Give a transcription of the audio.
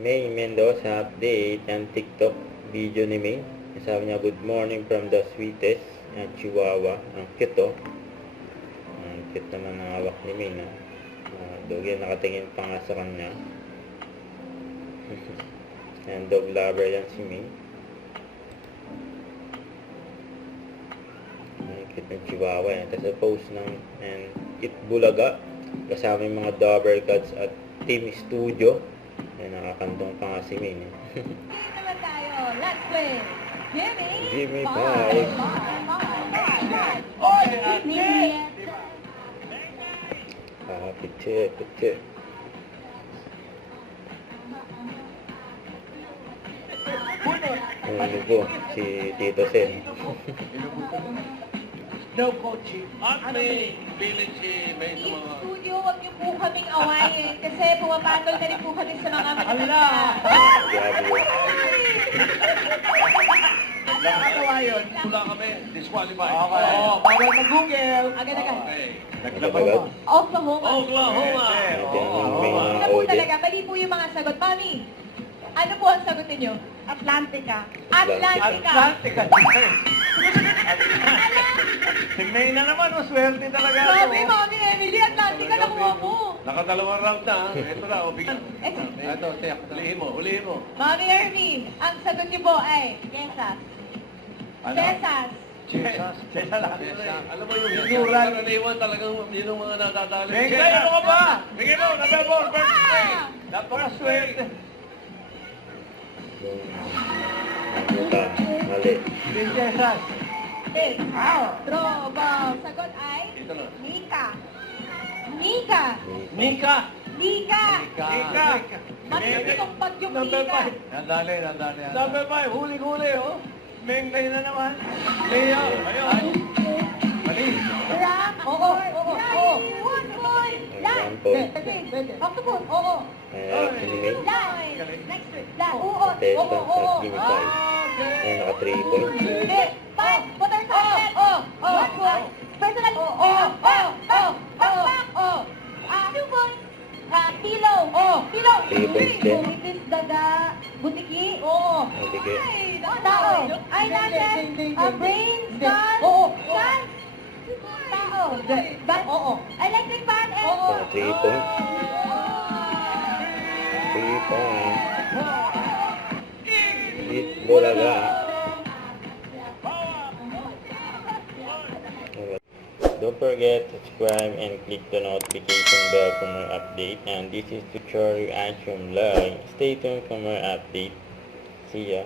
May Mendoza update ang TikTok video ni May. Sabi niya, good morning from the sweetest Chihuahua. Ang cute, oh. Ang cute naman ng hawak ni May, no? Doggy nakatingin pa nga sa kanya. And dog lover yan si May. Ang cute ng Chihuahua yan. Tapos post ng It Bulaga. Kasama yung mga Dober Cats at Team Studio. Ay, nakakantong pa nga si May. naman tayo. Let's play. Gimme five. Piche. Ano po? Si Tito Sen. No coaching. At may feeling si May sa Team mga... Studio, huwag niyo po kaming awayin kasi pumapatol na rin po kami sa mga Hala! Diablo. Nakakatawa yun. Wala kami. Disqualified. Okay. Oo, bawal mag-google. Agad-agad. Okay. Naglaban mo. Oklahoma. Oklahoma. May mga Ano po audio. talaga? Mali po yung mga sagot. Mami, ano po ang sagot ninyo? Atlantica. Atlantica. Atlantica. Si May na naman, swerte talaga. Sabi, Mami Emily, Atlantica nakuha mo. Nakadalawang round na. Ito na. O, bigyan. Ito. Ito, tiyak. Hulihin mo. Mami Ermi, ang sagot niyo po ay Texas. Ano? Texas. Jesus. Sesa lang. Alam mo yung Natural. karaniwan talagang yun ang mga nadadali. May kayo, ano ka ba? Bigyan mo, number 4, first play. Napakaswerte. Yung buta. Mali. Princesas. Six. Draw ball. Sagot ay Ito na. Nika. Nika. Nika. Nika. Nika. Matinig itong bagyong Number Nika. 5. Nandali. Number 5, huli, oh. May kayo na naman. Leo. Ayun. Mali. Ram. Oo. One point. One point. Octopus. Oo. Si May. Line. Next week. Oo. Testa sa Gimme Five. Ayan, naka 3 points. Hindi. Five. Butter chocolate. One point. Personal. Backpack. 2 points. Pillow. Pillow. 3 points din. Bumitis daga. Butiki. Oo. Butiki. Tao. Eyelashes. Brain. Skull. Skull. Tao. Bat. Electric fan. Naka 3 points. 3 points. It Bulaga. Don't forget to subscribe and click the notification bell for more update. And this is Tutorial Action Live. Stay tuned for more update. See ya.